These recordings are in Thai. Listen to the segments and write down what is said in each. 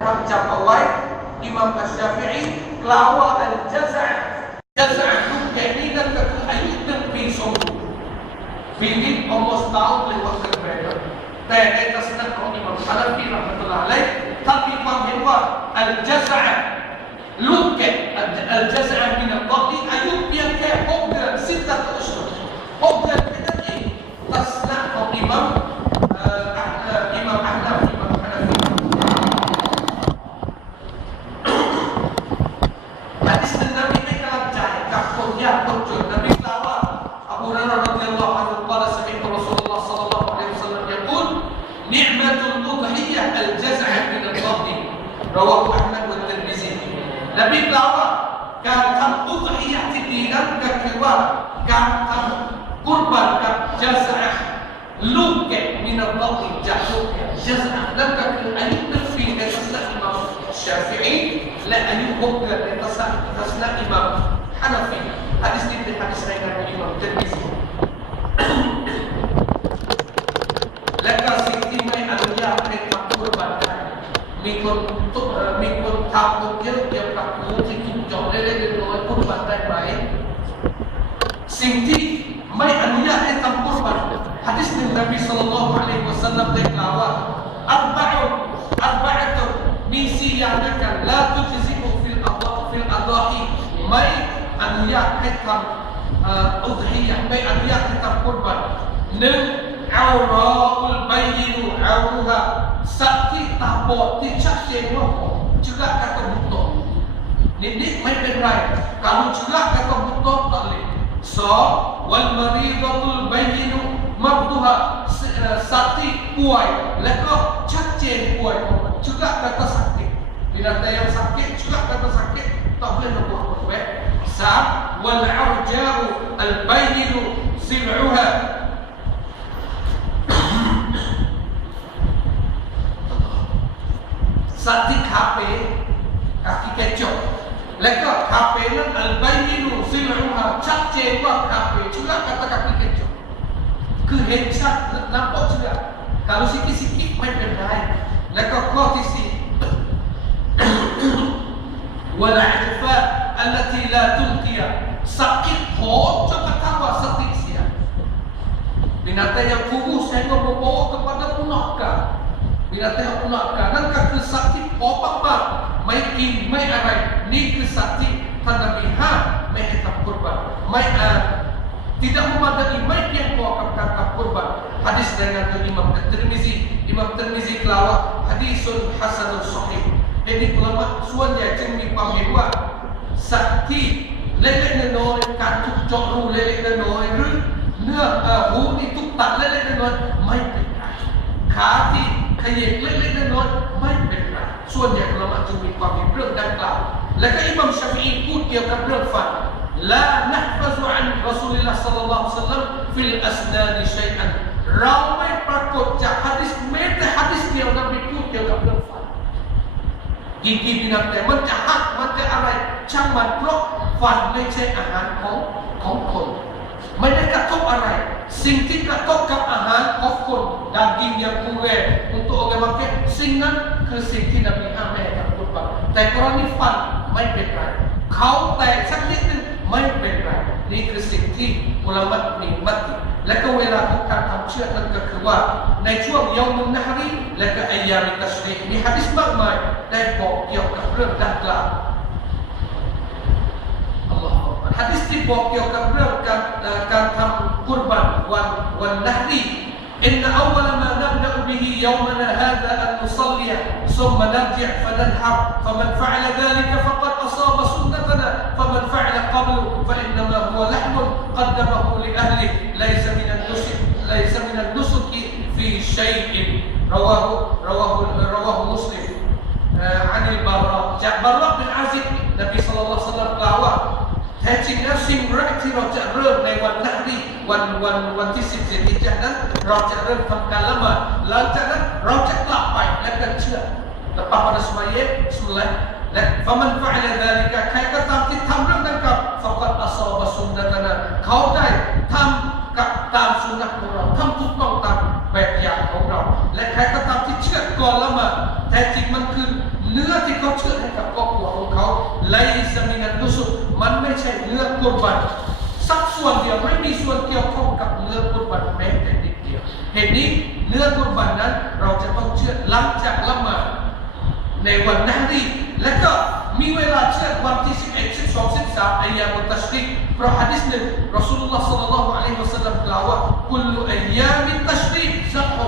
ucap Allah Imam Asy-Syafi'i kelawa al-jaza' jaza' kekainan kekainan pisau Bibit almost down lewat better Tanya tasnak kau Imam Salafi rahmatullah alaih Tapi Imam Himwa al-jaza' Look at al-jaza' dan kekuatan, Kan kamu Kurbankan jazah Luka minal bawi jahuk Jazah dan kekewar Ini terfi Nesat Imam Syafi'i. La ayu hukum Nesat Imam Hanafi. Hadis ini hadis lain dari Imam Jadis Lekas sisi main adunya Mikun eh, Mikun Dia tak สิ่งที่ไม่อนุญาตให้ทำกุศลฮะดิษนึงนบีสุลต่านละฮ์มุสลิมได้กล่าวว่าอัลบาอุอัลบาอุมีสิ่งยากกันลาตุจิซิบุฟิลอัลลอฮ์ฟิลอัลลอฮีไม่อนุญาตให้ทำอุทธิยะไม่อนุญาตให้ทำกุศลหนึ่งอัลรออุลไบรุอัลรุฮะสัตว์ที่ตาบอดที่ชักเย็นโลกจึงก็จะต้องบุตรนิดๆไม่เป็นไรคำว่าจึงก็จะต้องบุตรต่อเลย วว่าอัรบะอุนอัรบะอะตุนมีสี่อย่างด้วยกันลาตุจซิบุฟิลอัลลอฮฟิลอัลลอฮีไม่อนุญาตให้ทำเอ่ออุทฮิยะห์ไม่อนุญาตให้ทำกุรบันหนึ่งเอารออุลบัยนูเอารุฮะสัตว์ที่ตาบอดที่ชัดเจนว่าผมjuga kata butuh Nidik mai penrai Kalau juga kata butuh tak boleh So Wal maridatul bayinu Mabduha S- eh, Sakti puai Leko Cacen puai Juga kata sakit Bila ada yang sakit Juga kata sakit Tak boleh nak buat apa Sam Wal arja'u Al bayinu Sil'uha Sakti kafe kaki kecoh และก็คาเฟ่นั้นอัลไบยินูซิลรุฮาชัดเจนว่าคาเฟ่ juga kata kaki kecoh คือเห็นชัดนับออกเชื่อ kalau sikit-sikit ไม่เป็นไร แล้วก็ข้อที่สี่ والعفاء التي لا تلقي sakit โหดจนกระทั่งว่าสติเสีย Binatang yang kurus saya membawa kepada punahkan. Binatang yang punahkan. Dan kata sakit opak bang. Mai kin, mai arai. Ni ke sakit. Tanda biha. Mai etak kurban. Mai uh, tidak memadai mai yang kau akan kata kurban. Hadis dari Nabi Imam Tirmizi. Imam Tirmizi kelawat. Hadisun hasanul sahih. Ini ulama suan dia จึงมีความเห็นว่าสัตว์ที่เล็กๆน้อยๆการถูกเจาะรูเล็กๆน้อยๆหรือเนื้อเอ่อหูที่ถูกตัดเล็กๆน้อยๆไม่เป็นไรขาที่ขยิบเล็กๆน้อยๆไม่เป็น ส่วนใหญ่อุลามะจึงมีความเห็นเรื่องดังกล่าว และก็อิบามชาฟีพูดเกี่ยวกับเรื่องฟันละนักประสูนรัสูลิลลาสัลลัลลอฮุอะลัยฮิสซาลลัมฟิลอัสนานิชัยอันเราไม่ปรากฏจากฮะดิษแม้แต่ฮะดิษเดียวนั้นมีพูดเกี่ยวกับเรื่องฟันกินกินนับแต่มันจะหักมันจะอะไรช่างมันเพราะฟันไม่ใช่อาหารของของคนไม่ได้กระทบอะไร สิ่งที่กระทบกับอาหารของคนดังกินยาคูเวอุต kurang untuk orang makan สิ่งนั้นคือสิ่งที่นบีห้ามไม่ให้ทำกุศลแต่กรณีฟันไม่เป็นไรเขาแตกสักนิดนึงไม่เป็นไรนี่คือสิ่งที่อุลามะมีมติและก็เวลาของการทำเชือกนั้นก็คือว่า ในช่วงยอมุนนะฮรีและก็อายามิตัชรีมีฮะดิษมากมายได้บอกเกี่ยวกับเรื่องดังกล่าวอัลลอฮฺฮะดิษที่บอกเกี่ยวกับเรื่องการการทำกุรบันวันวันนะฮรีอินนอัวลมานับดะบิฮิยอมาดะอันนุ ซัลลียะ ثم نرجع فننحر فمن فعل ذلك فقد أصاب سنتنا فمن فعل قبل فإنما هو لحم قدمه لأهله ليس من النسك ليس من النسك في شيء رواه رواه رواه مسلم เอ่ออันนี้บาระจากบาระเป็นอาซิบนบีสุลต่านสัลลัมกล่าวว่าแท้จริงแล้วสิ่งแรกที่เราจะเริ่มในวันนั้นที่ วันวันวันที่สิบเจ็ดที่จากนั้น เราจะเริ่มทำการละหมาดหลังจากนั้นเราจะกลับไปและกันเชื่อและปา pada semayat semula และฟะมันฟะอลดาลิกะใครก็ตามที่ทำเรื่องนั้นกับฟะกัดอัศอบะสุนนะตนะเขาได้ทำกับตามสุนนะของเราทำถูกต้องตามแบบอย่างของเรา และใครก็ตามที่เชื่อก่อนละหมาดแท้จริงมันคือเนื้อเขาเชื่อให้กับครอบครัวของเขาไลซามินันนุสุมันไม่ใช่เนื้อกุรบัน ส่วนเดียวไม่มีส่วนเกี่ยวข้องกับเนื้อกุรบันแม้แต่นิดเดียวเหตุนี้เนื้อกุรบันนั้นเราจะต้องเชื่อหลังจากละหมาดในวันนั้นรีและก็มีเวลาเชื่อวันที่ 11 12 13อายามุตัชริกเพราะฮะดิษหนึ่งรอสูลุลลอฮ์สัลลัลลอฮุอะลัยฮิวะสัลลัมกล่าวว่าคุลอายามิตัชริกซักฮ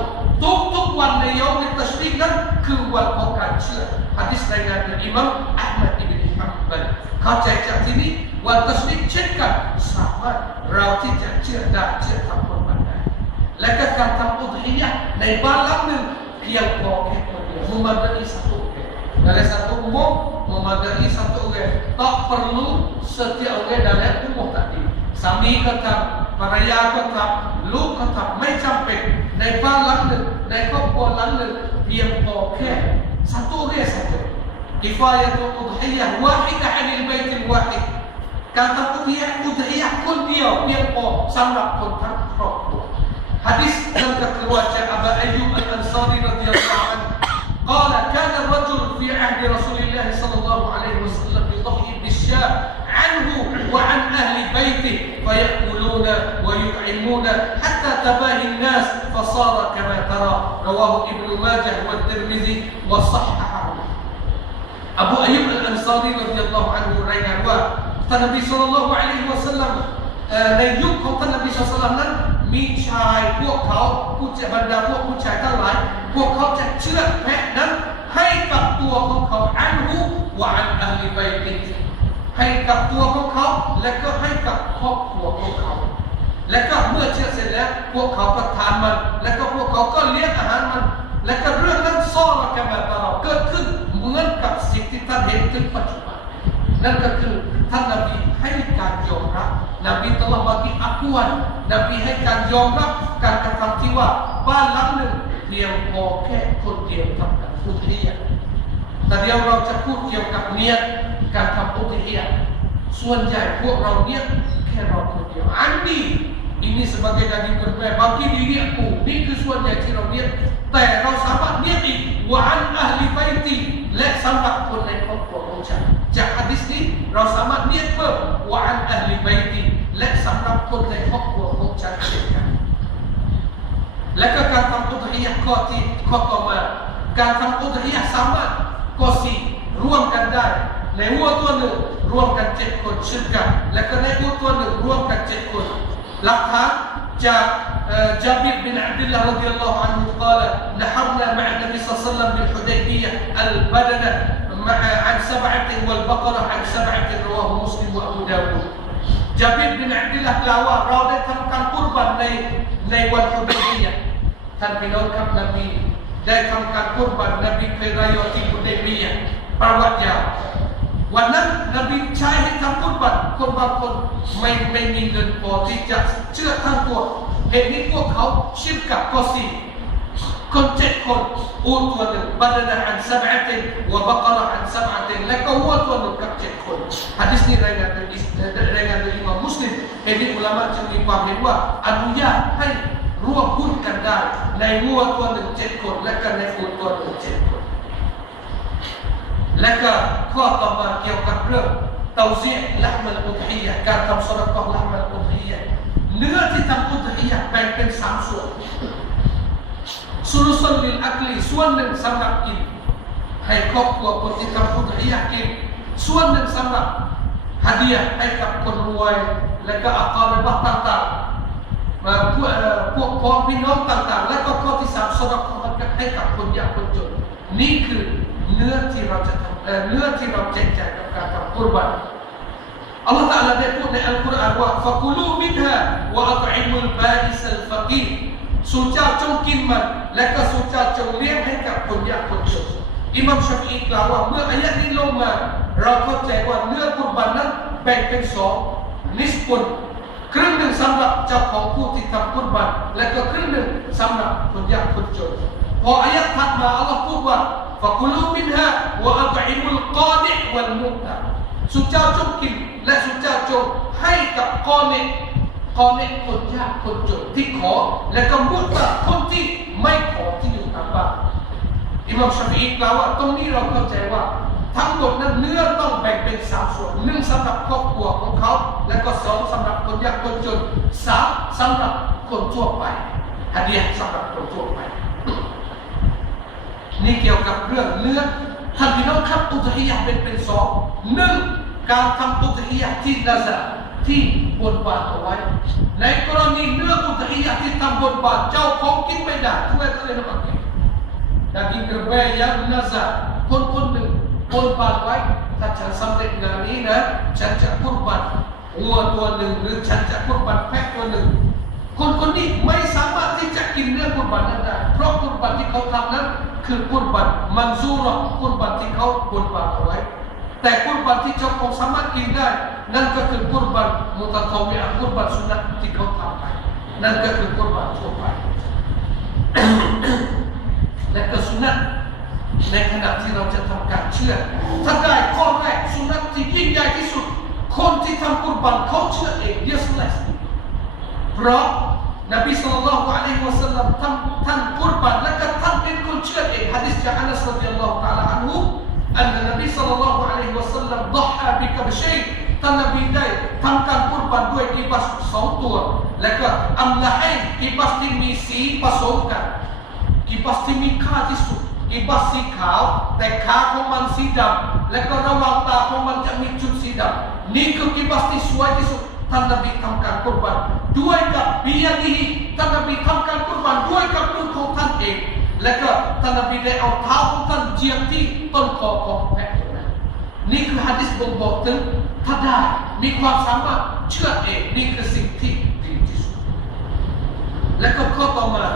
ทุกทุกๆวันในยามมิตัชริกนั้นคือวันของการเชื่อฮะดิษรายงานโดยอิหมัมอัลมัดอิบนุฮัมบัลเข้าใจจากที่นี้ วันตัชริกเช่นกันสามารถเราที่จะเชื่อได้เชื่อทำคนบันได้ และก็การทำอุทยะในบ้านหลังหนึ่งเพียงพอแค่คนเดียว memadai satu orang dalam satu umum memadai satu orang tak perlu setiap orang dalam umum tadi sami tetapภรรยาก็ทำลูกก็ทำไม่จำเป็นในบ้านหลังหนึ่งในครอบครัวหลังหนึ่งเพียงพอแค่ satu orang saja kifayatul udhiyah wahidah 'anil baitil wahid การทำอุทยะอุทยะคนเดียวเพียงพอสำหรับคนทั้งครอบครัว حديث لم تكرواج أبا أيوب الأنصاري رضي الله عنه قال كان الرجل في عهد رسول الله صلى الله عليه وسلم يضحي بالشاة عنه وعن أهل بيته فيأكلون ويطعمون حتى تباهي الناس فصار كما ترى رواه ابن ماجه والترمذي وصححه อบูอายุบอัล อันซารีรดิยัลลอฮุอันฮุรายงานว่าท่านนบีศ็อลลัลลอฮุอะลัยฮิวะสัลลัมในยุคของท่านนบีศ็อลลัลลอฮุลัยฮิวะสัลลัมนั้น มีชายพวกเขาผู้จะบรรดาพวกผู้ชายทั้งหลาย พวกเขาจะเชื่อแพะนั้น ให้กับตัวของเขาอันหูวะอันอัลลิบัยติให้กับตัวของเขา และก็ให้กับครอบครัวของเขา และก็เมื่อเชื่อเสร็จแล้ว พวกเขาก็ทานมัน และก็พวกเขาก็เลี้ยงอาหารมัน และก็เรื่องนั้นซ่อนกันมาตลอดเกิดขึ้นเหมือนกับสิ่งที่ท่านเห็นถึงปัจจุบัน นั่นก็คือท่านนบีให้การยอมรับนบีตลอดบากิอักวนนบีให้การยอมรับการกระทำที่ว่าบ้านหลังหนึ่งเพียงพอแค่คนเดียวทำการอุทิศแต่เดี๋ยวเราจะพูดเกี่ยวกับเนียการทำอุทิศส่วนใหญ่พวกเราเนี่ยแค่เราคนเดียวอันนี้ ini sebagai daging kurban bagi diri aku ni คือส่วนใหญ่ที่เราเนียดแต่เราสามารถเนียดอีกวะอันอัลลิบัยติและสำหรับคนในครอบครัวของฉันจากฮะดิษนี้ เราสามารถเนียดเพิ่มวะอันอัลลิบัยติและสำหรับคนในครอบครัวของฉันเช่นกัน และก็การทำอุทยะข้อที่ข้อต่อมา การทำอุทยะสามารถก็สี่ร่วมกันได้ ในวัวตัวหนึ่งร่วมกันเจ็ดคนเช่นกัน และก็ในวัวตัวหนึ่งร่วมกันเจ็ดคน หลักฐานจากจาบิรบินอับดุลลาห์รดิยัลลอฮุอันฮุ قال نحرنا مع النبي صلى الله عليه وسلم بالحديبية البدنة مع عن سبعة والبقرة عن سبعة رواه مسلم وأبو داود จาบิรบินอับดุลลาห์กล่าวว่าเราได้ทำการกุรบันในในวันฮุดัยบียะห์ท่านพี่น้องครับนบีได้ทำการกุรบันนบีเคยรายอที่ฮุดัยบียะห์ประวัติยาววันนั้นนบีใช้ให้ทำกุรบันคนบางคนไม่ไม่มีเงินพอที่จะเชื่อทั้งตัวเหตุนี้พวกเขาชิบกับกอซี คนเจ็ดคนอูดตัวหนึ่งบันดาอันสบะตินวะบักระอันสบะตินและก็วัวตัวหนึ่งกับเจ็ดคนฮะดิษนี้รายงานโดยอิสรายงานโดยอิหม่ามมุสลิมเหตุนี้อุลามะจึงมีความเห็นว่าอนุญาตให้ร่วมหุ้นกันได้ ในวัวตัวหนึ่งเจ็ดคนและก็ในอูดตัวหนึ่งเจ็ดคน และก็ข้อต่อมาเกี่ยวกับเรื่องเตาเซียละมันอุทฮียะการทำสลักของละมันอุทฮียะเนื้อที่ทำอุทฮียะแบ่งเป็นสามส่วน สุรุสลิลอักลีส่วนหนึ่งสำหรับกินให้ครอบครัวคนที่ทำอุทฮียะกินส่วนหนึ่งสำหรับฮัดียะให้กับคนรวย และก็อัคาริบะต่างๆมาพวกเอ่อพวกพ้องพี่น้องต่างๆ และก็ข้อที่สามสลักของให้กับคนยากคนจนนี่คือเนื้อที่เราจะทำเอ่อเนื้อที่เราแจกจ่ายกับการทำกุรบัน อัลลอฮฺตะอาลาได้พูดในอัลกุรอานว่าฟะกุลูมินฮาวะอัตอิมุลบาอิสัลฟะกีรสู่เจ้าจงกินมัน และก็สู่เจ้าจงเลี้ยงให้กับคนยากคนจนอิมัมชาฟีอีกล่าวว่าเมื่ออายะนี้ลงมา เราเข้าใจว่าเนื้อกุรบันนั้นแบ่งเป็นสองนิสปุนครึ่งหนึ่งสำหรับเจ้าของผู้ที่ทำกุรบันและก็ครึ่งหนึ่งสำหรับคนยากคนจนพออายะถัดมาอัลลอฮฺพูดว่าฟะกุลูมินฮาวะอัตอิมุลกาดิวัลมุตะสุจ้าจงกินและสุจ้าจงให้กับกอเน กอเนคนยากคนจนที่ขอ และก็มุตตะคนที่ไม่ขอที่อยู่ตามบ้านอิมัมชาฟีอีกล่าวว่าตรงนี้เราเข้าใจว่า ทั้งหมดนั้นเนื้อต้องแบ่งเป็นสามส่วนหนึ่งสำหรับครอบครัวของเขา และก็สองสำหรับคนยากคนจนสามสำหรับคนทั่วไปฮะเดียสำหรับคนทั่วไปนี่เกี่ยวกับเรื่องเนื้อท่านพี่น้องครับอุทฮิยะเป็นเป็นสองหนึ่งการทำอุทฮิยะที่ละซะที่ บนบานเอาไว้ ในกรณีเนื้ออุทฮิยะที่ทำบนบานเจ้าของกินไม่ได้ทุกอย่างเลยนะครับดากินกระเบยยังละซะคนคนหนึ่งบนบานไว้ ถ้าฉันสำเร็จงานนี้นะ ฉันจะพุทบันวัวตัวหนึ่งหรือฉันจะพุทบันแพะตัวหนึ่ง คนคนนี้ไม่สามารถที่จะกินเนื้อกุรบันนั้นได้ เพราะกุรบันที่เขาทำนั้น คือกุรบันมันซูรอกุรบันที่เขากุรบันเอาไว้ แต่กุรบันที่เจ้าของสามารถกินได้ นั่นก็คือกุรบันมุตะทวีอะกุรบันสุนัตที่เขาทำไป นั่นก็คือกุรบันทั่วไป และก็สุนัตในขณะที่เราจะทำการเชื่อ ถ้าได้ข้อแรกสุนัตที่ยิ่งใหญ่ที่สุด คนที่ทำกุรบันเขาเชื่อเอง yes less เพราะนบีสุลต่านละฮ์อะลัยฮิวะสัลลัมท่านท่านกุรบันและก็ท่านเป็นคนเชื่อเองฮะดิษจากอานัสรดิยัลลอฮุตะอาลาอันฮุอันนบีสุลต่านละฮ์อะลัยฮิวะสัลลัมดฮาบิกับชัย ท่านนบีได้ทำการกุรบันด้วยกีบัสสองตัว และก็อัมละให้กีบัสที่มีสีผสมกันกีบัสที่มีค่าที่สุดกีบัสสีขาว แต่ขาของมันสีดำและก็ระหว่างตาของมันจะมีจุดสีดำนี่คือกีบัสที่สวยที่สุดท่านนบีทำการกุรบันด้วยกับเบียดีท่านนบีทำการกุรบันด้วยกับมือของท่านเอง และก็ท่านนบีได้เอาเท้าของท่านเจียงที่ต้นคอของแพะนี่คือฮะดิษบ่งบอกถึง ถ้าได้มีความสามารถเชื่อเองนี่คือสิ่งที่ดีที่สุดและก็ข้อต่อมา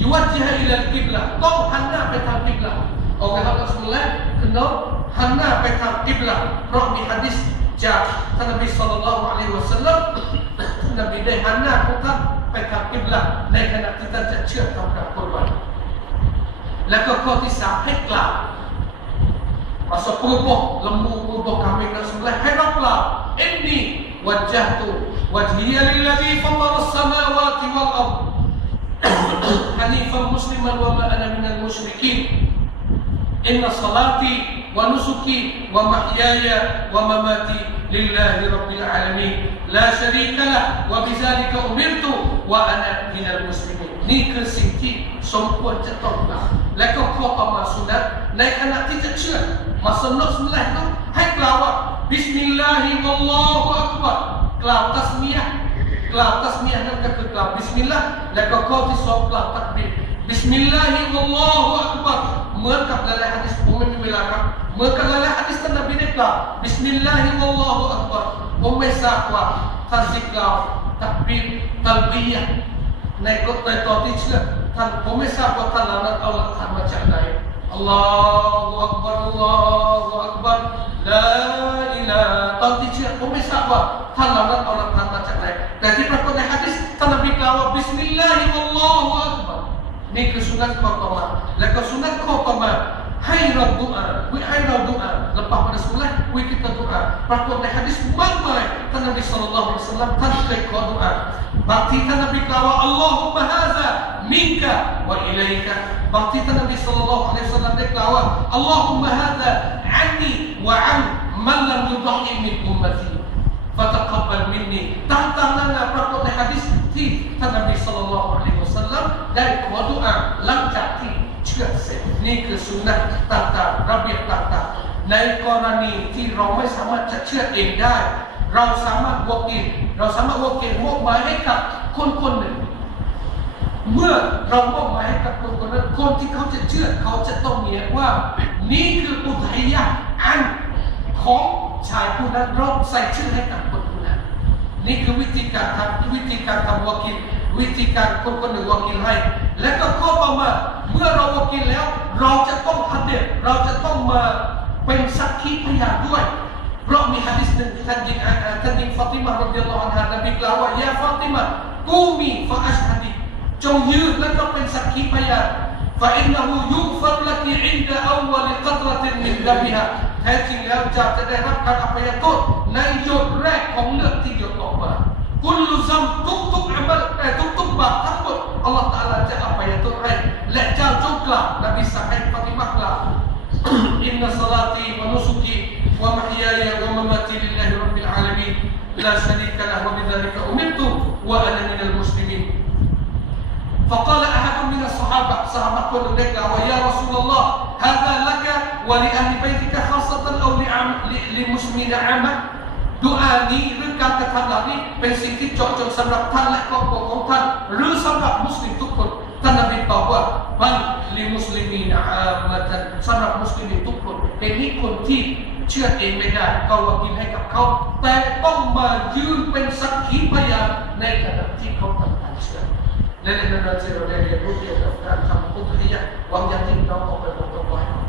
ยุวัจฮะอิลลกิบละต้องหันหน้าไปทางกิบละโอเคครับอัสลและคือน้องหันหน้าไปทางกิบละเพราะมีฮะดิษจากท่านนบีศ็อลลัลลอฮุอะลัยฮิวะสัลลัมท่านนบีได้หันหน้าของท่านไปทางกิบละในขณะที่ท่านจะเชื่อทำการกุรบันและก็ข้อที่สามให้กล่าว Masa kerubuh lembu kerubuh kami dan sebelah hebatlah ini wajah tu wajhiyah lillahi fawwah samawati wal ard. Hanifan musliman wa ma ana minal musyrikin. Inna salati wa nusuki wa mahyaya wa mamati lillahi rabbil alamin. La syarika lah wa bizalika umirtu wa ana minal muslimin. Ni kesinti sempurna cetoklah และก็ข้อต่อมาสุนัตในขณะที่จะเชื่อมาสนุกสนานต้องให้กล่าวว่าบิสมิลลาฮิวัลลอฮุอักบัรกล่าวตัสมียะกล่าวตัสมียะนั่นก็คือกล่าวบิสมิลลาห์และก็ข้อที่สองกล่าวตักบีรบิสมิลลาฮิวัลลอฮุอักบัรเหมือนกับหลายๆฮะดิษผมไม่มีเวลาครับเหมือนกับหลายๆฮะดิษท่านนบีได้กล่าวบิสมิลลาฮิวัลลอฮุอักบัรผมไม่ทราบว่าท่านสิกล่าวตักบีรตัลบียะในกฎในตอนที่เชื่อ dan pemisah-pemisah laknat Allah akan macam lain. Allahu Akbar, Allahu Akbar, La ilah Tahu tiga pemisah apa? Tan laknat Allah akan macam lain. Nanti berkata hadis, tan Nabi kawal, Bismillahirrahmanirrahim, Allahu Akbar. Ini kesunat kau teman. Lekas sunat kau teman ลลอฮฺอักบัรอัลลอฮฺอักบัรลาอิลาตอนที่เชื่อผมไม่ทราบว่าท่านเหล่านั้นเอาหลักฐานมาจากไหนแต่ที่ปรากฏในฮะดิษท่านนบีกล่าวว่าบิสมิลลาฮิวัลลอฮฺอักบัรนี่คือสุนัตข้อต่อมาและก็สุนัตข้อต่อมาให้เราดุอาวิให้เราดุอา lepas pada solat we kita doa ปรากฏในฮะดิษมากมายท่านนบีศ็อลลัลลอฮุอะลัยฮิวะซัลลัมท่านเคยขอดุอา บางทีท่านนบีกล่าวว่าอัลลอฮุมะฮาซามินกะวะอิลัยกะบางทีท่านนบีศ็อลลัลลอฮุอะลัยฮิวะซัลลัมได้กล่าวว่าอัลลอฮุมะฮาซาอันนีวะอันมันลัมยุดฮิมินอุมมะตีฟะตะกับบัลมินนีต่างๆนั้นนะปรากฏในฮะดิษที่ท่านนบีศ็อลลัลลอฮุอะลัยฮิวะซัลลัมได้ขอดุอาหลังจากที่เ ชื่อเสร็จนี่คือสุนนะต่างๆระเบียบต่างๆ ในกรณีที่เราไม่สามารถจะเชื่อเองได้ เราสามารถวกินเราสามารถวกินมอบหมายให้กับคนคนหนึ่ง เมื่อเรามอบหมายให้กับคนคนนั้นคนที่เขาจะเชื่อเขาจะต้องมีว่า นี่คืออุทัยยะอันของชายผู้นั้นเราใส่ชื่อให้กับคนคนนั้นนี่คือวิธีการทำวิธีการทำวกิน วิธีการคนคนหนึ่งวกินให้ และก็ข้อต่อมาเมื่อเราวกินแล้ว เราจะต้องฮัดเดตเราจะต้องมาเป็นสักขีพยานด้วย เพราะมีฮะดิษหนึ่งท่านหญิงอ่าท่านหญิงฟาติมารัดิยัลลอฮุอันฮานบีกล่าวว่ายาฟาติมากูมีฟาอัชฮดีจงยืนและก็เป็นสักขีพยาน فإنه يغفر لك عند أول قطرة من دمها แท้จริงแล้วจะจะได้รับการอภัยโทษในหยดแรกของเลือดที่หยดออกมา กุลซัมทุกทุกอามัลแต่ทุกทุกบาปทั้งหมดอัลลอฮฺตะอาลาจะอภัยโทษให้และเจ้าจงกล่าวนบีสั่งให้ฟาติมากล่าว إن صلاتي ونسكي ومحياي ومماتي لله رب العالمين لا شريك له وبذلك أمرت وأنا من المسلمين فقال أحد من الصحابة صحابة كل ويا رسول الله هذا لك ولأهل بيتك خاصة أو لعام- ل- للمسلمين عامة ดูอานี้หรือการกระทำเหล่านี้เป็นสิ่งที่เจาะจงสำหรับท่านและครอบครัวของท่าน หรือสำหรับมุสลิมทุกคนท่านนบีตอบว่าบัลลิมุสลิมีนอามาตันสำหรับมุสลิมทุกคนเป็นที่คนที่เชื่อเองไม่ได้ก็วากินให้กับเขา แต่ต้องมายืนเป็นสักขีพยานในขณะที่เขาทำการเชื่อและในนั้นเราจะเราได้เรียนรู้เกี่ยวกับการทำอุทยะหวังอย่างยิ่งเราออกไปบอกกับไป